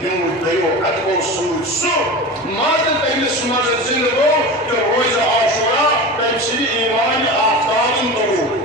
ديو أدبو سو ما تتجلس مرة زندگو كروز عاشوراء تمشي إيمان آفتاب ضرور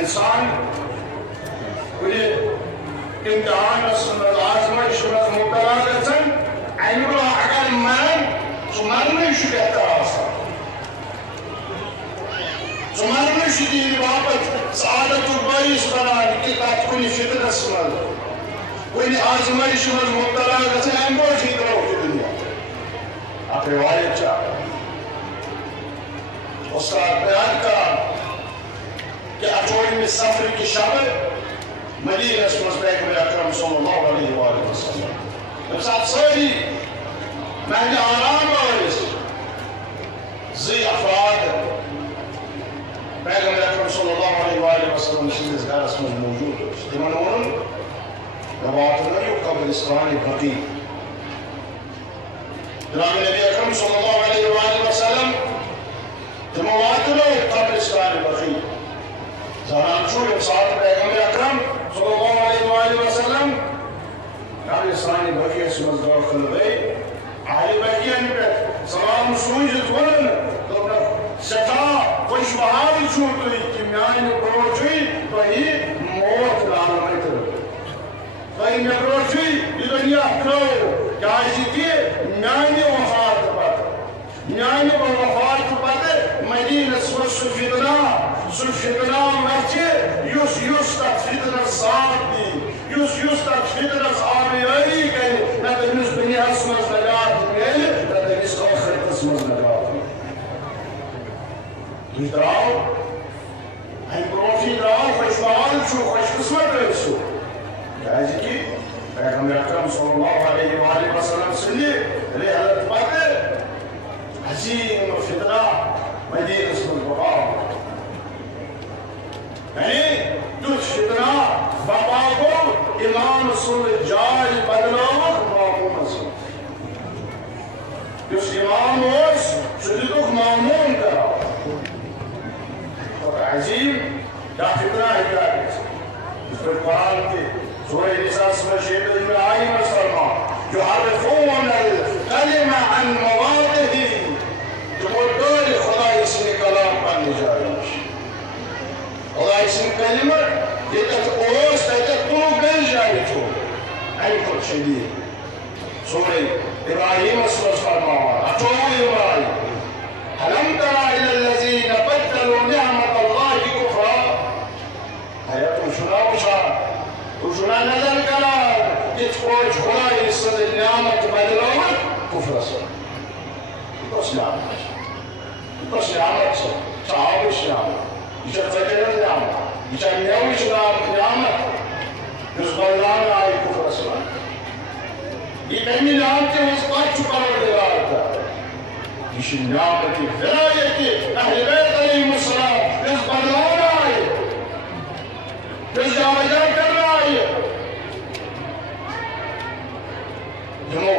انسان کُنہِ امتحانس منٛز آزمٲیشہِ منٛز مُبتلا گژھان امہِ برٛونٛہہ اگر مرن سُہ مرنٕے چھُ بہتر آسان سُہ مرنٕے چھُ تِہنٛدِ باپتھ سعادتُک بٲعث بنان کہِ تتھ کُنہِ فِتنس منٛز کُنہِ آزمٲیشہِ منٛز مُبتلا گژھان امہِ برٛونٛہہ چھُ یہِ ترٛووُکھ یہِ دُنیا اکھ رِوایت چھِ استاد بیان کران کہ 18ویں سفر کی شب مدینہ منٛز پیغمبر اکرم صلی اللہ علیہ وآلہ وسلم تمہِ ساتہٕ سٲری محلہِ آرام ٲسۍ زٕ افراد پیغمبر اکرم صلی اللہ علیہ وآلہ وسلم سٕنٛدِس گرس منٛز موجوٗد ٲسۍ تِمن ووٚن مےٚ واتنٲیِو قبرستانِ بقی جناب نبی اکرم صلی اللہ علیہ وآلہ وسلم تِمو واتنٲو قبرستانِ بقی زنان چھُ ییٚمہِ ساتہٕ پیغمبر اکرم صلی اللہ علیہ وآلہ وسلم قبرستانِ بقیَس منٛز دٲخل گٔے اہلِ بقیَن پٮ۪ٹھ سلام سوٗزِتھ ووٚنُن دوٚپنکھ سٮ۪ٹھاہ خۄش بحال چھُو تُہۍ کہِ میانہِ برٛونٛٹھٕے تۄہہِ موت لانٲیِتھ تۄہہِ مےٚ برٛونٛٹھٕے یہِ دُنیا ترٛٲوِو کیٛازِ کہِ میانہِ وفاتہٕ پتہٕ میانہِ وفاتہٕ پتہٕ مدیٖنس منٛز سُہ فتنہ وَتھِ یُس تتھ فتنس ساتھ دِی یُس تتھ فتنس آبیٲری کرِ نہ تٔمِس دُنیاہس منٛز نجات میلہِ نہ تٔمِس ٲخرتس منٛز نجات میلہِ تُہۍ درٛاو امہِ برٛونٛٹھٕے درٛاو خۄش بحال چھُو خۄش قٕسمت ٲسِو کیٛازِ کہِ پیغمبر اکرم صلی اللہ علیہ وآلہ وسلم سٕنٛدِ رحلت پتہٕ عظیٖم فتنہ مدیٖنس منٛز بپاو یعنی تیُتھ فتنہ بپا گوٚو امام سُنٛد جاے بدلٲوٕکھ ماموٗنس یُس امام اوس سُہ دِتُکھ ماموٗن قرار عظیٖم کیٛاہ فتنہ ہیٚکہِ گٔژھِتھ یِتھ پٲٹھۍ قرآن تہِ سورہ نِساءَس منٛز 36 آیہِ منٛز فرمان یُحرِفوٗنَ الکلمَ عن مواضعہ تِمو کٔڑۍ خۄدایہِ سٕنٛدِ کلام پننہِ جایہِ نِش خۄدایہِ سٕنٛدۍ کلمہٕ ییٚتٮ۪تھ اوس تتٮ۪تھ تُلُکھ بیٚیِس جایہِ تھوٚو امہِ کھۄتہٕ شدیٖد سورہ ابراہیٖمس منٛز فرماوان 28 آیہِ ألم تر إلى الذين بدلوا نعمة الله كفرا تُہۍ چھُنا وٕچھان تُہۍ چھُنا نظر کران کِتھ پٲٹھۍ خۄدایہِ سٕنٛز نعمت بدلٲوٕکھ کُفرس یہِ کۄس نعمت چھِ یہِ کۄس نعمت چھِ آبٕچ نعمت یہِ چھےٚ ژٔٹِنۍ ہٕنٛز نعمت یہِ چھےٚ مٮ۪وٕچ نعمت یُس بدلاونہٕ آیہِ کُفرس منٛز یہِ کمہِ نعمتہِ ہٕنٛز کتھ چھُ پروردگار کران یہ چھِ نعمتِ ولایتِ اہلِ بیت علیہم السلام یۄس بدلاونہٕ آیہِ یۄس جابجا کرنہٕ آیہِ تِمو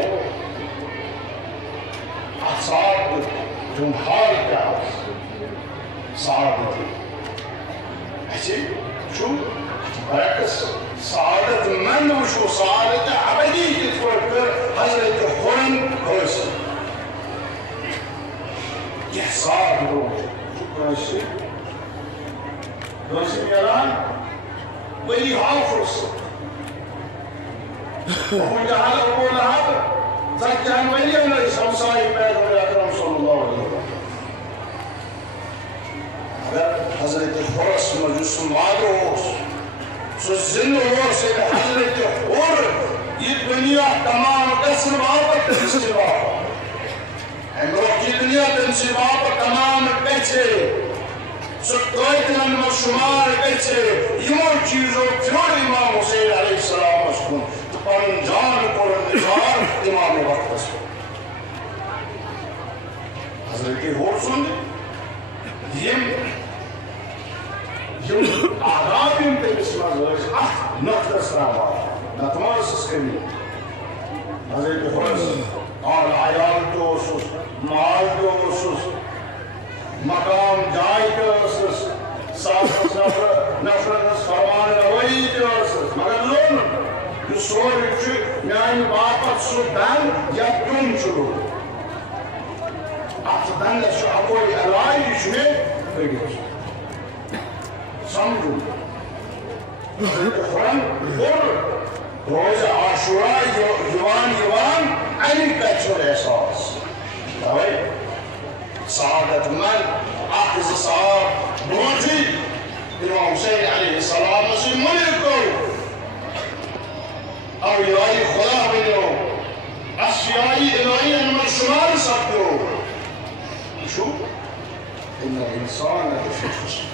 اتھ ساتھ دیُت تِم حال کیٛاہ اوس ساتھ دیُت اَسہِ چھُ اتھ برعکس سعادت مند وٕچھو سعادت ابدی کِتھ پٲٹھۍ کٔر حضرت حورن حٲصِل کینٛہہ ساتھ روٗد کٲنٛسہِ مِلان ؤری ہاو فرصت ابو جہل ابو لہب ژتجِہن ؤرین ٲسۍ ہمسایہِ پیغمبر اکرم صلی اللہ علیہ فرس مجلس مادوس سزن ورسل حضرت حور الدنيا تمام قسم واپس تنسباب امروز کی دنیا تنسباب تمام کچھے سکویتن میں شمار کچھے یوں چیزوں پھر امام حسین علیہ السلام اسکن پن جان کو انتظار امام وقت اسکن حضرت حور سن یم آداب یم تمس مز نقطس تراوان نتمس کمی حضرت حور اور عیال تو مال تو مقام جائے تو ساس نفرت فرمان روی تو مگر لون یہ سوری میان باپت سو دن یا تم چلو ات دن اکوئی علائی میں سمجھو حضرت حور روز عاشورا یوان این کچھو احساس توئی سعادت من اخذ صاحب بوجی امام حسین علیہ السلام سے ملک کو اولیائی خدا بنو اشیائی الہی من شمار سکتو شو ان الانسان لفی خسر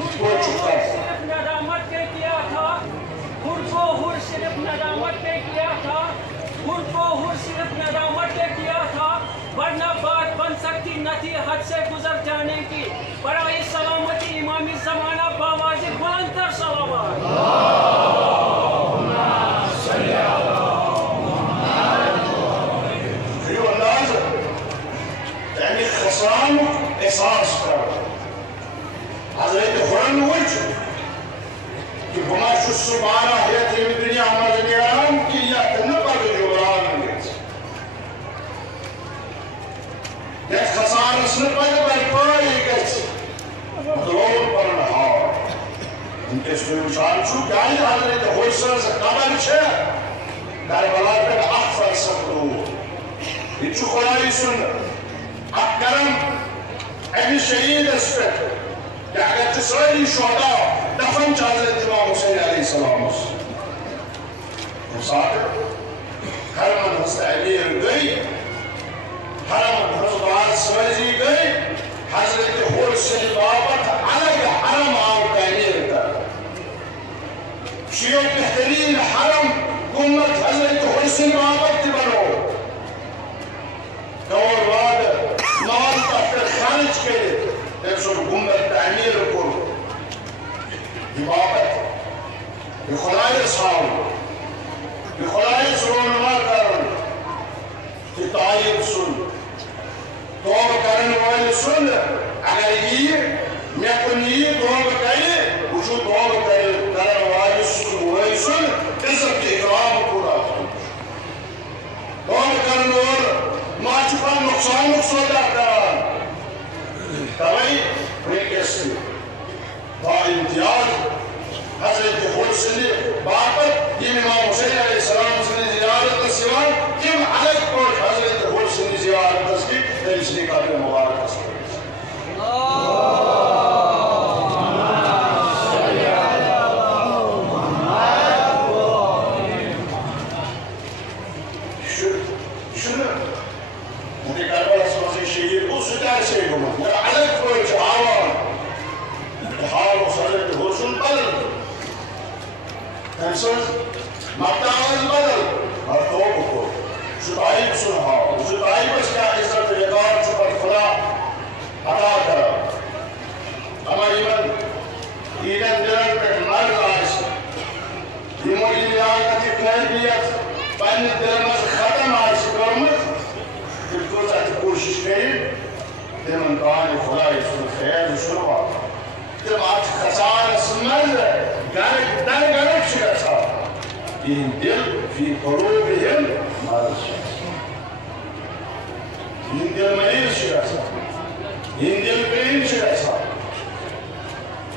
صرف ندامت پہ کیا تھا خود کو حر صرف ندامت پہ کیا تھا خود کو حر صرف ندامت پہ کیا تھا ورنہ بات بن سکتی نہ تھی حد سے گزر جانے کی برائے سلامتی امامی زمانہ باواز بلند تر سلامات جو انداز یعنی خسران احساس کر حضرت حرن وجھ کہ بماش السبارہ حیات دنیا مجھنی آرام کی یا تنبا جبران گئت یک خسار اسن پہلے برپائی گئت دلون پر نہار ان کے سوئی مشان چھو کیائی حضرت حسن سے قبر چھے کربلا تک اخفر سکتو یہ چھو خدای سن اکرم اہل شہید اس پر کہ اگر جسرائی شہداء دفن حضرت امام حسین علیہ السلام صادق حرم حضرت امیر گئی حرم حضرت سوزی گئی حضرت حسین بابت الگ حرم آؤ تعمیر کر شیعہ بہترین حرم گمت حضرت حسین بابت بنو دور بعد مال تحت خارج کے ایک سو گمت تعمیر کو عبادت یہ خدای صاحب یہ خدای رونما کرن کہ تعیب سن توبہ کرن والے سن اگر یہ میں کن یہ توبہ کرے وچو توبہ کرن والے سن عزت کے اکرام پورا توبہ کرن اور ماچپا نقصان کرن تبھی ریکیسی با امتیاز حضرت حسین باپت یہ امام حسین علیہ السلام سے زیارت سوان کم علیہ کو حضرت حسین زیارت کی تیسری قابل مبارک سے شنو مجھے کربلا سے شہید اس دار سے گمت علیہ کو آوان حال وصلت حسن بدل تنسل مقدار بدل اور توبہ کو شتائب سنہا شتائب اس کا عزت یقار شکر خدا عطا کرا اما ایمن ایدن دلن پر مرد آئیس دیموری لیاقت اقنائبیت پہنے دلمز ختم آئیس کرمت پھر کوزت کوشش کریں دیمن کہانی خدا اس کو خیر شروع جب آج خسار اسمل گرک در گرک شکسا این دل فی قلوبهم مرض شکسا این دل مریض شکسا این دل برین شکسا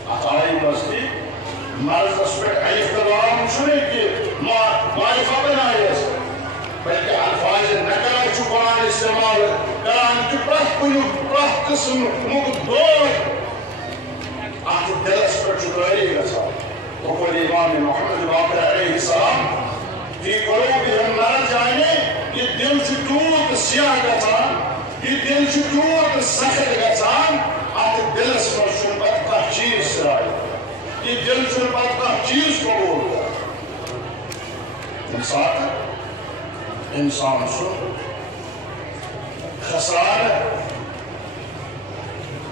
اتائی بستی مرض اسپیٹ عیف دلام شنے کی معرفہ بنائی ہے بلکہ الفاظ نکرہ چکان استعمال کران کی پرہ قسم مقدور شكري غسان وقال الإمام محمد الباقر عليه السلام في قلوبهم مرض يعني يدل جدود السياح غسان يدل جدود السخر غسان أتدل اسمر شربت قحشي إسرائيل يدل شربت قحشي قبول إنسان سو خسارة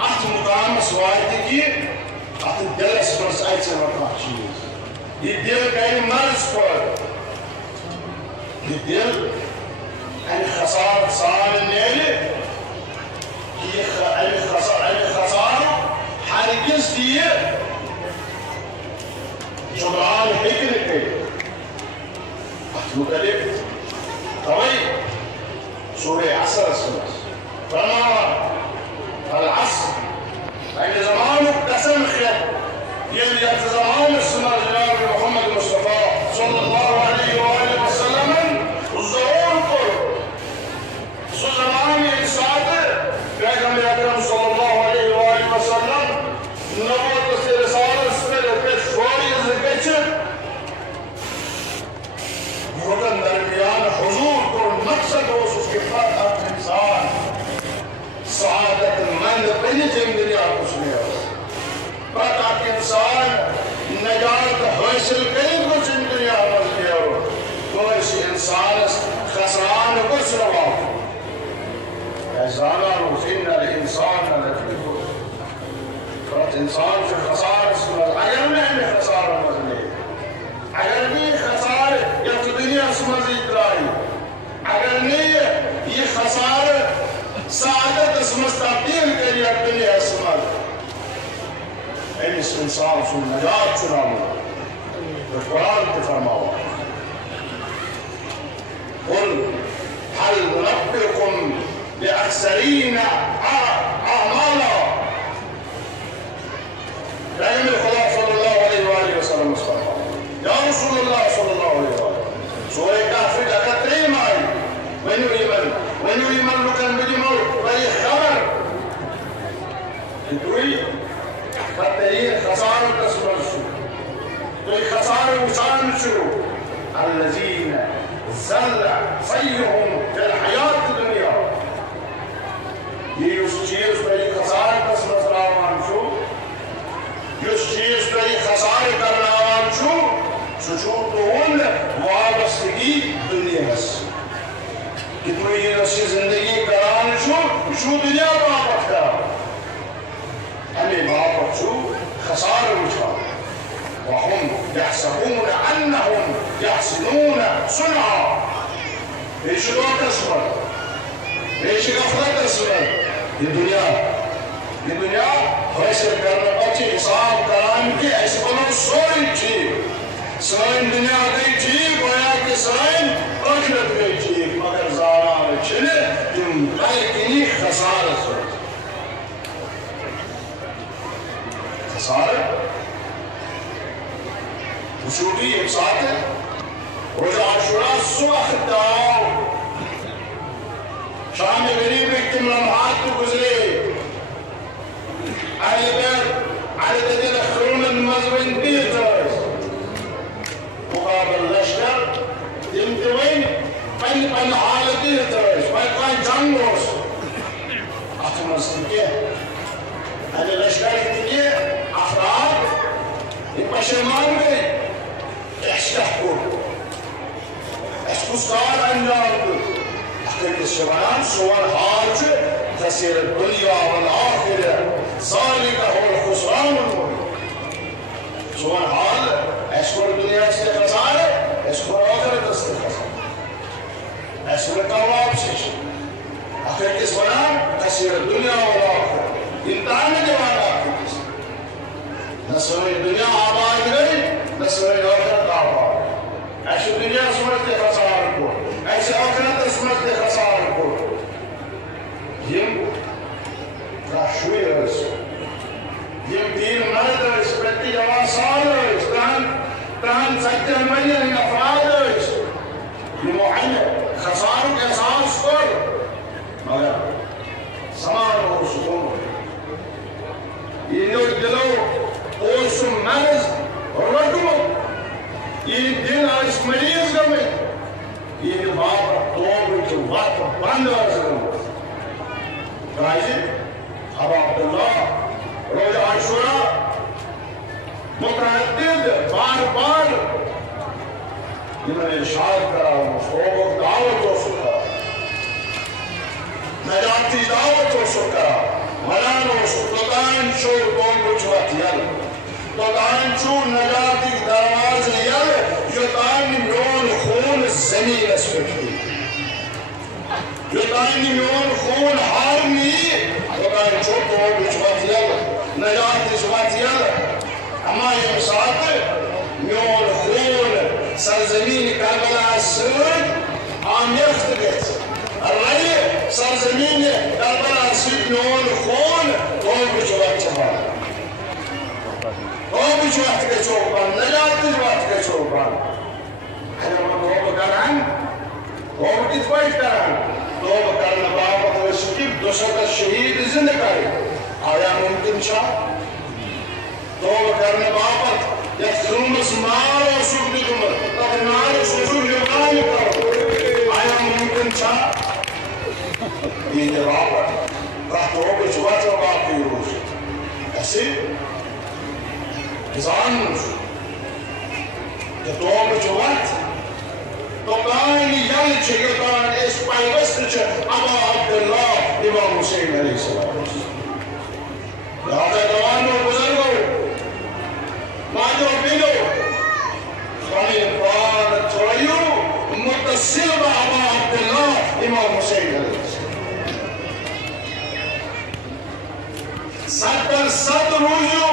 أت مقام سوائتي أت دلس برس أي سنة قحشي يدل كأي مرز فور يدل أن خسارة صار النيل أن خسارة حركز دي جبران هيك مختلف طويل سورة عصر السمس فما العصر أين زمان قسم خير يعني زمان السماء جناب محمد المصطفى صلى الله عليه وآله وسلم الظهور قل سو زمان إنسان پیغمبر اکرم صلى الله عليه وآله وسلم نبوت سے رسالت سے شوری ذکر وطن درمیان حضور کو مقصد ہو اس کے بعد آپ انسان سعادت مند پہلی جنگ دنیا کچھ نہیں ہو بعد آپ انسان نجات حاصل کریں کچھ ان دنیا عمل کیا ہو تو اس انسان خسران کچھ روا ایزانا روزین الانسان لفی بعد انسان سے خسار سمجھ اگر میں ہمیں خسار مزلے اگر نہیں خسار یا تو دنیا سمجھ ادرائی اگر نہیں یہ خسار سعادت سمجھ تبدیل کر یا دنیا سمجھ اس انسان سے نجات چنانا قرآن کے فرماوا قل هل ننبئكم بأخسرين أعمالا رحم الخدا صلى الله عليه وآله وسلم يا رسول الله صلى الله عليه وآله سورة كهف أكتريم آي من يمن لكن بجمال بأي خبر تدوي فترين خسارة تسمر شو تدوي خسارة وشان شو الذين زل سيهم في الحياة الدنيا يوش چیز بأي خسارة تسمر شو يوش چیز بأي خسارة کرنا شو سجود دون وابستگی دنیا هست کہ تو یہ رسی زندگی کران شو دنیا باپت کرا ہمیں باپت شو خسار وچھا وهم يحسبون أنهم يحسنون صنعا ليش لو تسمر ليش غفلت تسمر یہ دنیا حاصل کرنا پچی حساب کران کی ایسے بنا سوری چیز سائن دنیا گئی ٹھیک ہویا کہ سائن آخرت گئی ٹھیک مگر زاران چھنے تم بلکنی خسارت ہو خسارت وشوٹی ایک ساتھ ہے روز عاشورہ صبح داؤ شام غریب ایک تم لمحات تو گزرے اہل بیت عدد دل خرون المزمن بیترز مقابل لشکر تمتوين بين حالتين تريش ويقان جنگوس اتمسكيه هذا لشكر كتير افراد يبشرمان بي يحشتحكوا اشكوستار انجام حقيقة الشبان صور حاجة تسير الدنيا والآخرة ذلك هو الخسران المبين صور حال اشكر الدنيا استخساره اشكر آخرت استخساره اشكر القواب شيش اخر کس بنا تسير الدنيا والآخرة امتحان جوان آخر کس نصر الدنيا آباد گئی نصر الآخرت آباد ایسے دنیا سمجھتے خسار کو ایسے آخرت سمجھتے خسار کو یم راشوی رس یم دین مرد رس پرتی جوان سال رس تان سکتے ملین افراد رس لمعین خسار کے احساس کر مگر سمان اور سکون یہ لوگ دلو اور سمت یہ دل آس مریض گمت یہ باپ توبہ وقت بند گمت ابو عبداللہ روز عاشورہ متعدد بار بار انہوں نے ارشاد کرا صوبہ دعوت ہو سکا نجاتی دعوت ہو سکا ملان ہو سکتان شور کون بچوات یل تدان چو نجاتی درواز یل یتانی میون خون زمین اسپکتی یتانی میون خون حارمی تدان چو تو بچوات یل نجاتی سوات یل اما یم ساتھ میون خون سرزمین کربلا سر آمیخت گئت رأي سرزمين كربلاء سيدنون خون توبة جوات جبال توبة جوات كشوبان نجات جوات كشوبان أنا ما توبة كران توبة كتفايت كران توبة كران بابا وشكيب دوسط الشهيد زندگاي آیا ممكن شاء توبة كران بابا يكثرون اسمار وشوك دكمر طب نار وشوك يقاني آیا ممكن شاء این رابط راه توبه جوات و باقی روز اسی زانش که توبه جوات توبانی یل چه یکان اس پیوست چه ابا عبدالله امام حسین علیه السلام یاد دوان و بزرگو مادر بیلو خانی پان تریو متصل با ابا عبدالله امام حسین علیه السلام ستر صد روزو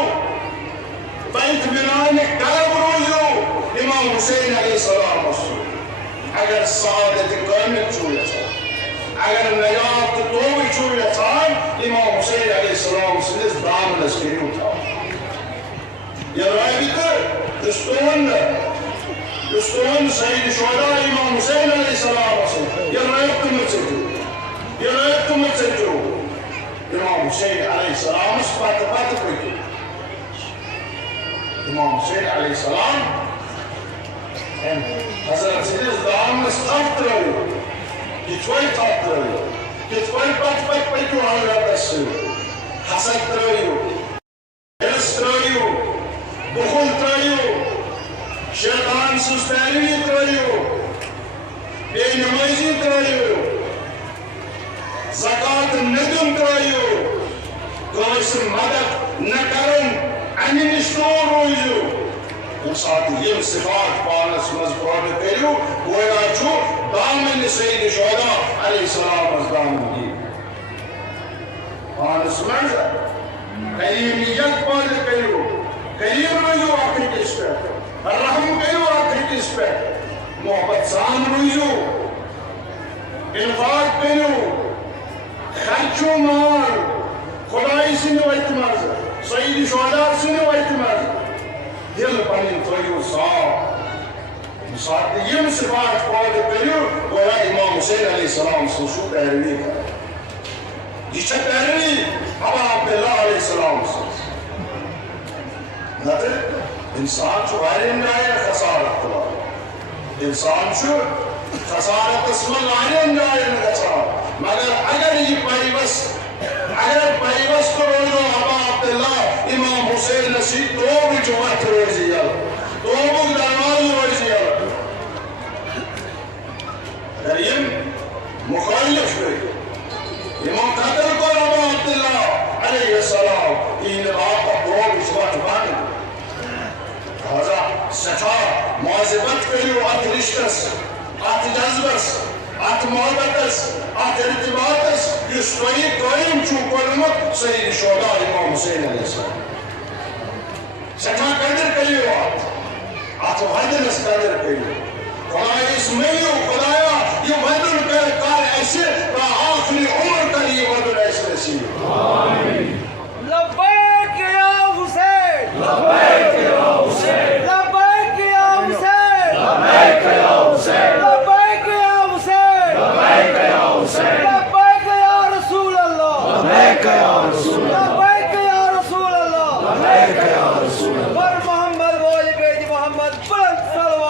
بیت بنان قلب روزو امام حسین علیہ السلام اگر سعادت قیمت چویتا اگر نجات توبی چویتا امام حسین علیہ السلام سنس دام لسکری اٹھا یہ رائبت دستون سید شہداء امام حسین علیہ السلام یہ رائبت متسجو امام حسین علیہ السلام پتہ پتہ امام حسین علیہ السلام حضرت سیدس دامنس تحت ترٲیِو کِتھوے تحت ترٲیِو کِتھوے پتہ پٔکِو حضرتس سۭتۍ حسد ترٲیِو ہرس ترٲیِو بخل ترٲیِو شیطان سٕنٛز پیروی ترٲیِو بے نمٲزی ترٲیِو زکات ندم ترٲیِو کٲنٛسہِ مدد نہ کرن امہِ نِش دوٗر روٗزِو ییٚمہِ ساتہٕ یِم صفات پانس منٛز پٲدٕ کٔرِو گویا چھُ دامن سید شہداء علیہ السلامس دامنگی پانس منٛز کریمیت پٲدٕ کٔرِو کریم روٗزِو اکھ أکِس پٮ۪ٹھ رحم کٔرِو اکھ أکِس پٮ۪ٹھ محبت سان روٗزِو انفاق کٔرِو خرچو مال خدای سٕنٛدِ وتہِ منٛز سید شہداء سٕنٛدِ وتہِ منٛز دل پنٕنۍ تھٲیِو صاف ییٚمہِ ساتہٕ یِم صفات پٲدٕ کٔرِو گویا امام حسین علیہ السلام سٕنٛز چھُو پیروی کران یہ چھےٚ پیروی ابا عبداللہ علیہ السلام سٕنٛز نتہٕ انسان چھُ واریاہن جاین خسارت تُلان انسان چھُ خسارتس منٛز واریاہن جاین گژھان مگر اگر یہ پیوست روزو ابا عبداللہ امام حسین سۭتۍ توبٕچ وتھ روزِ یلہٕ توبُک دروازٕ روزِ یلہٕ اگر یم مخالف گٔے یمو قتل کوٚر ابا عبداللہ علیہ السلام تِہنٛدِ باپتھ توبٕچ وتھ بنٛد لہذا سٮ۪ٹھاہ مواظبت کٔرِو اتھ رشتس اتھ جذبس اتھ محبتس اتھ ارتباطس یُس تۄہہِ قٲیِم چھُو کوٚرمُت سید شہداء امام حسین علیہ السلام سٮ۪ٹھاہ قدر کٔرِو اتھ وعدس قدر کٔرِو خدایس مٔنِو خدایا یہِ وعدُن کر اسہِ تا آخری عمر کر یہِ وعدُن اسہِ نصیٖب لبیک یا حسین لبیک یا حسین لبیک یا حسین لبیک یا حسین لبیک یا حسین لبیک یا حسین لبیک یا رسول اللہ لبیک یا رسول اللہ لبیک یا رسول اللہ لبیک یا رسول اللہ پر محمد واجب محمد بلند صلوات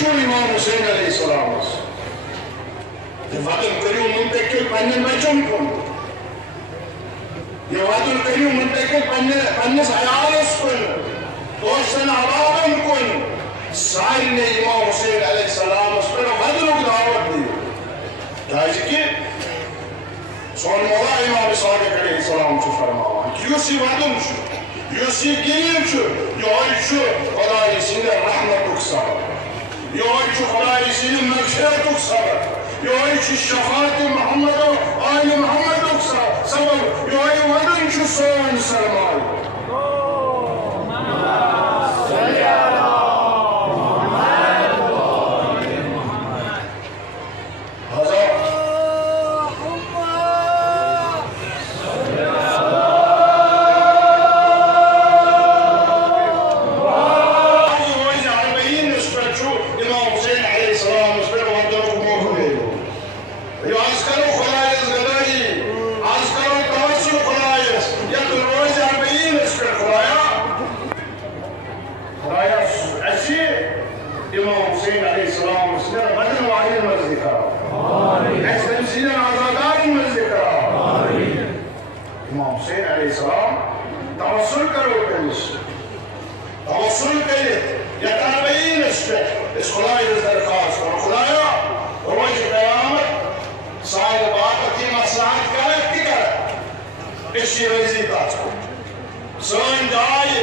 شو امام حسین علیہ السلام یہ وعدن کریو منتقل پنن بچن کن یہ وعدن کریو منتقل پنس عیالس کن دوستن احبابن کن سائر نے امام حسین علیہ السلام پر وعدن دعوت دی کیازکہ سون مولا امام صادق علیہ السلام چھ فرماوان کہ یس یہ وعدن چھ یس یہ گیم چھ یہ چھ خدای سند رحمتک سبب یہ چھ خدای سند مغفرتک سبب یہ چھ شفاعت محمد و آل محمدک سبب یہ وعدن چھ سون سرمایہ امام حسین علیہ السلام بدن واحد مرز ذکر تمثیل آزادار مرز ذکر امام حسین علیہ السلام توسل کرو کنس توسل کرت یا تابعین اس خدای درخواست کرو خدایا روز قیامت سائر باقی مصلحت کرت کی کرت اسی رضی تاج کو سن جائے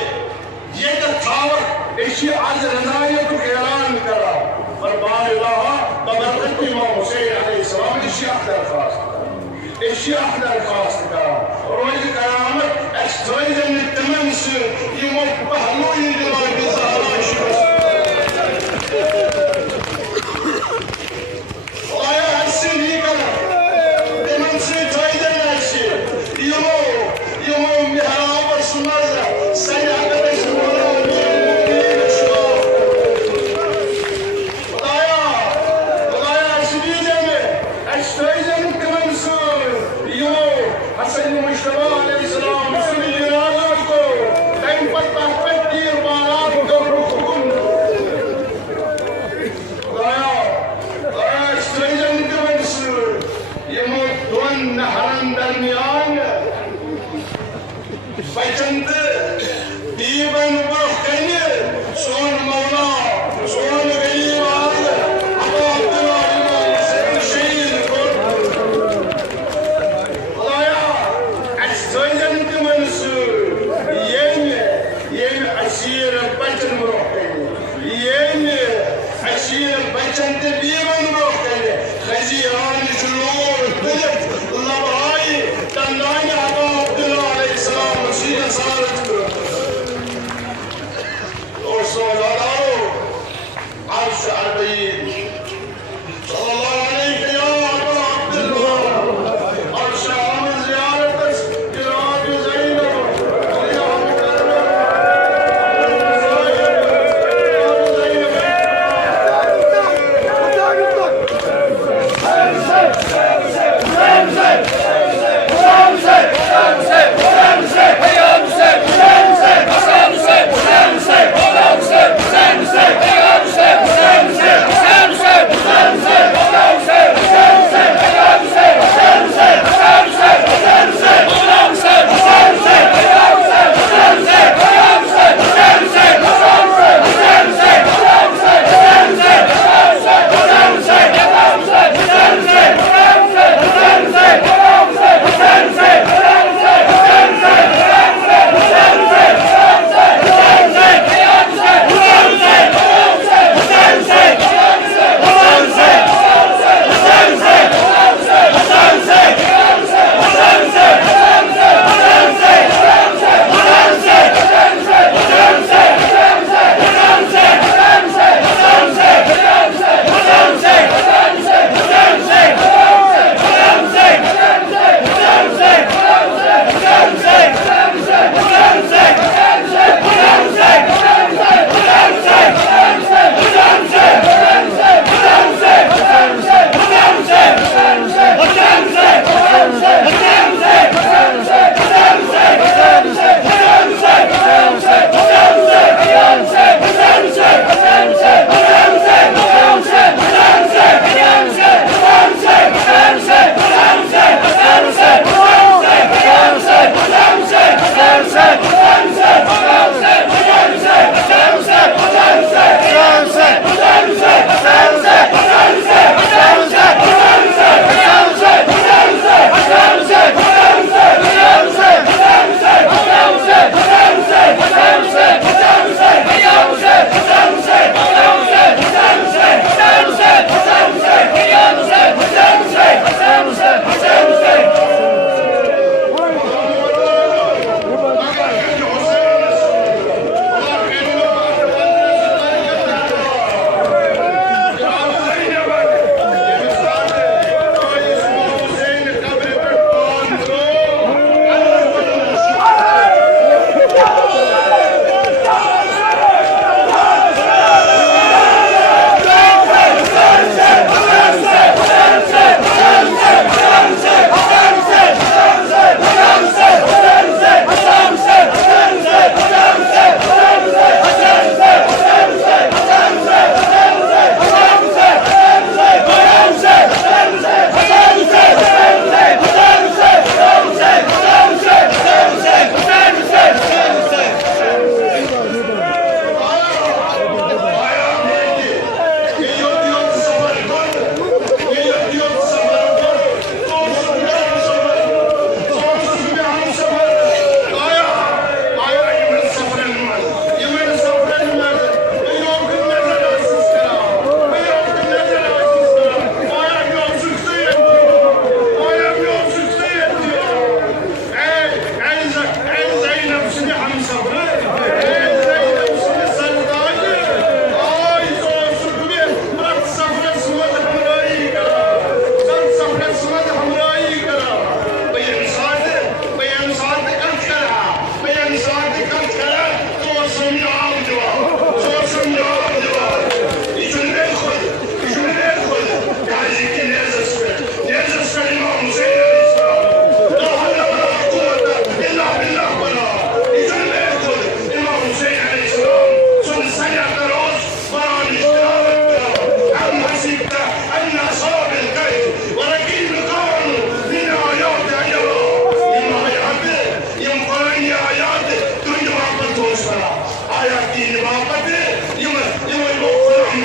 یہ تھاور اسی عز رضایت کو اعلان کرا فرمان اللہ ببرکت امام حسین علیہ السلام اسی درخواست کرا اسی درخواست کرا روز قیامت اس تریزن التمن سے یہ ملک پہلوی جلال بزہرہ شخص خدایا حسی نہیں کرا تمن سے تریزن ایسی یہ محراب اور سمرزہ سیدہ قدش مولا You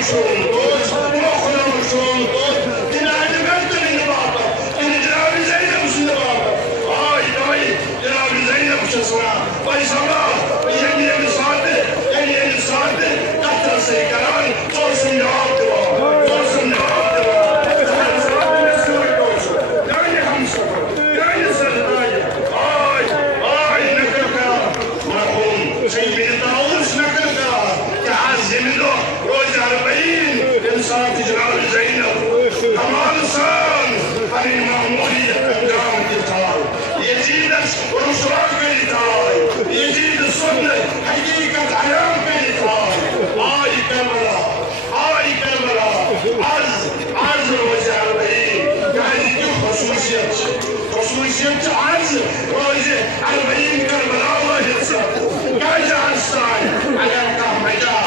juntos, morramos juntos, que nada canta nem nada, que nem nada zaina muşun nada. Ay, nada zaina muşun sana. Vai sabah, yeni saati, yeni saati, katran seykaran, torsun ne yaptı var, torsun ne yaptı var. Yani hamsa, yani sarıdayı. Ay, ne kadar, marhum, seyyidin dağılır, ne kadar. تعزم له روز 40 انسان تجرال زينب كمال سان عن المعمولية قدام الإطار يزيد رشراك بالإطار يزيد السنة حقيقة علام بالإطار آي كربلاء عز روز 40 قاعد يجيب خصوصيات عز روز 40 كربلاء الله ينصر قاعد على الساعة على الكهمداء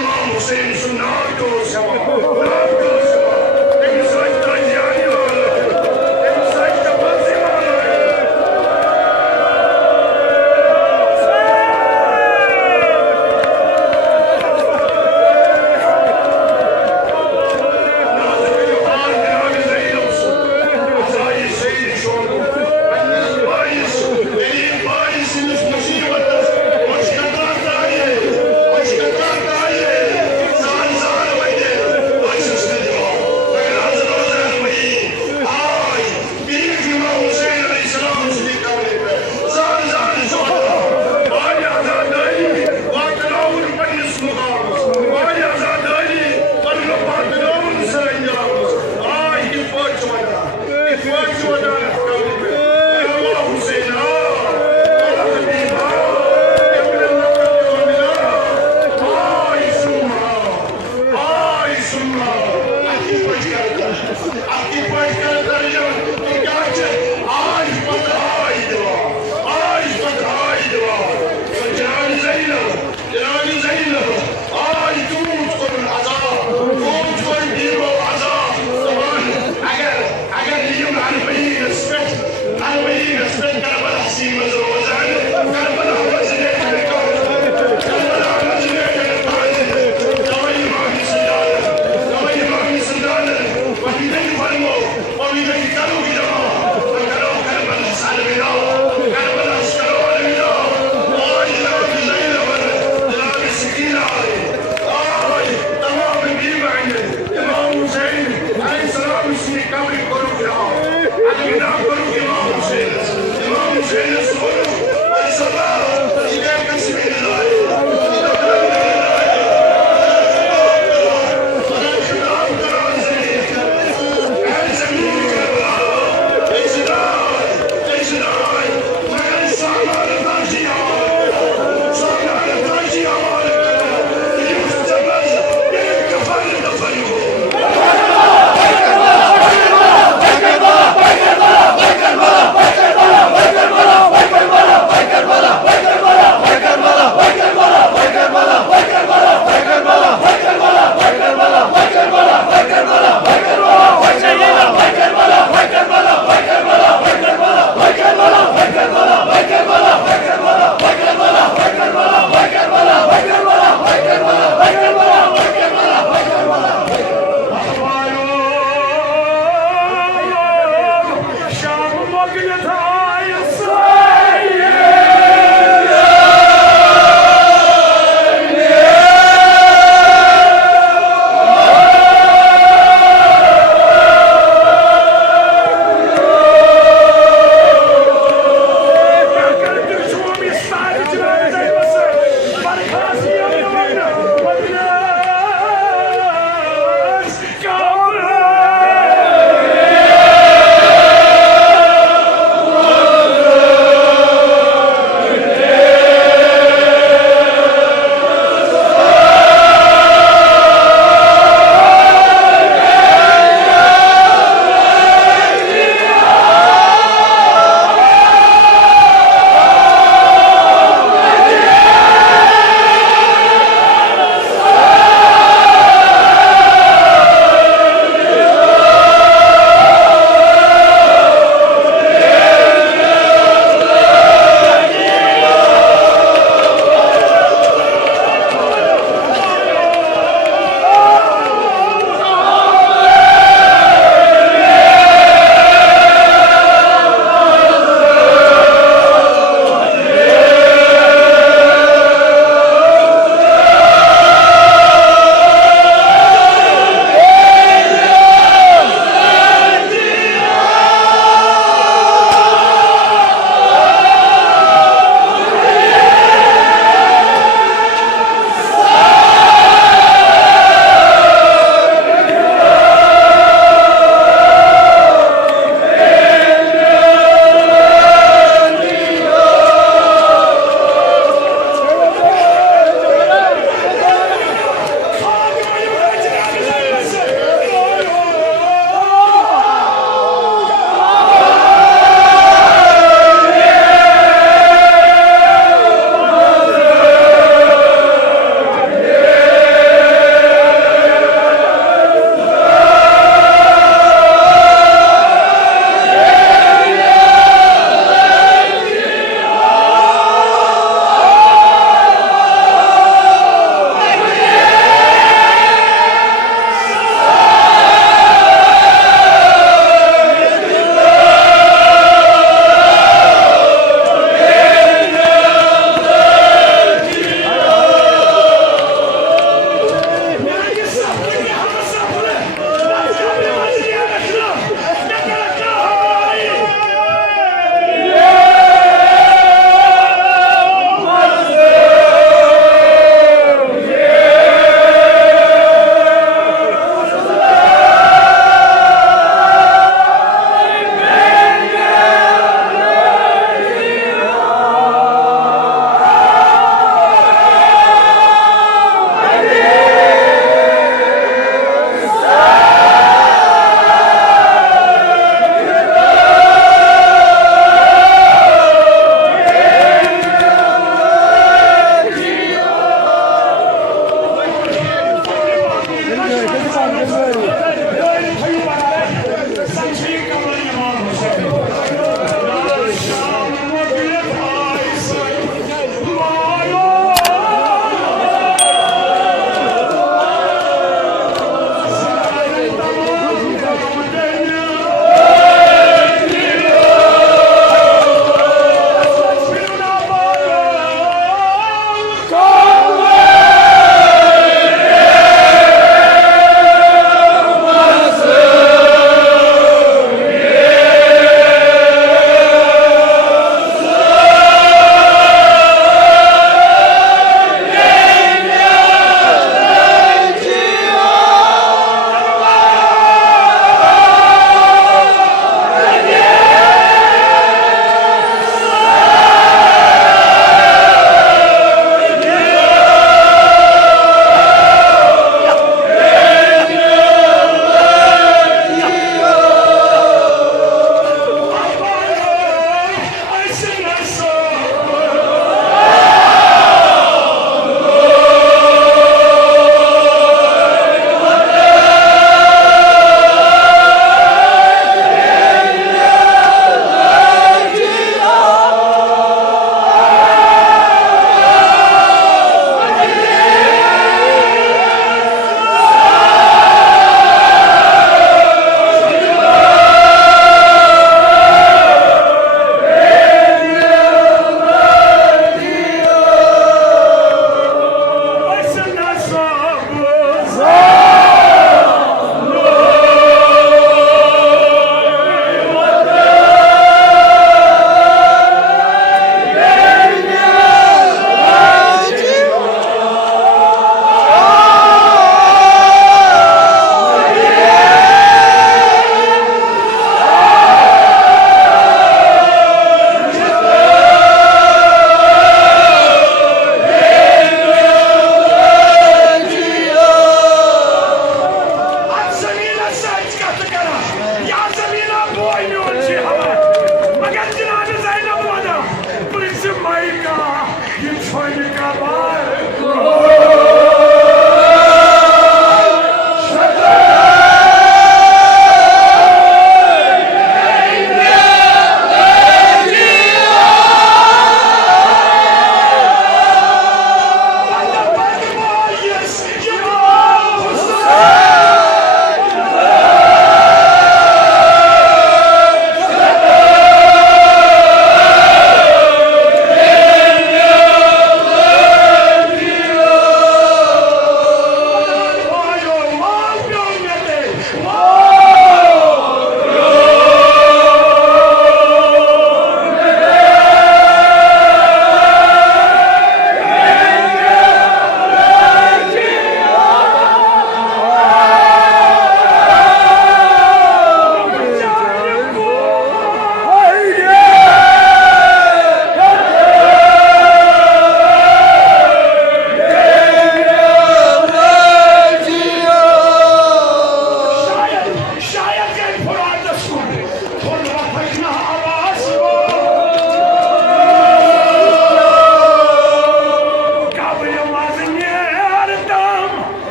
Imam Hüseyin sunnato sema, nato sema. Emsaj tajani wala, emsaj tabazi wala. Nazım yuhar kâbi zeynepsin, azayı seyri şordu. Bayis, benim bayisiniz musibetler, hoş kadar dahi.